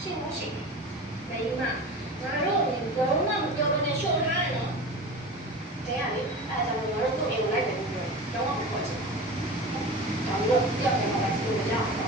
ရှင်လို့ရှိမိမငါတို့လုံးဝမပြောဘဲနဲ့ရှုံထားတယ်နော်တဲရလေအဲဒါကြောင့်ငါတို့ကိုအိမ်ကိုလိုက်တယ်လို့ပြောတော့မခေါ်ချင်ဘူးဒါလို့ပြောတယ်မှာလည်းသူ့မရဘူး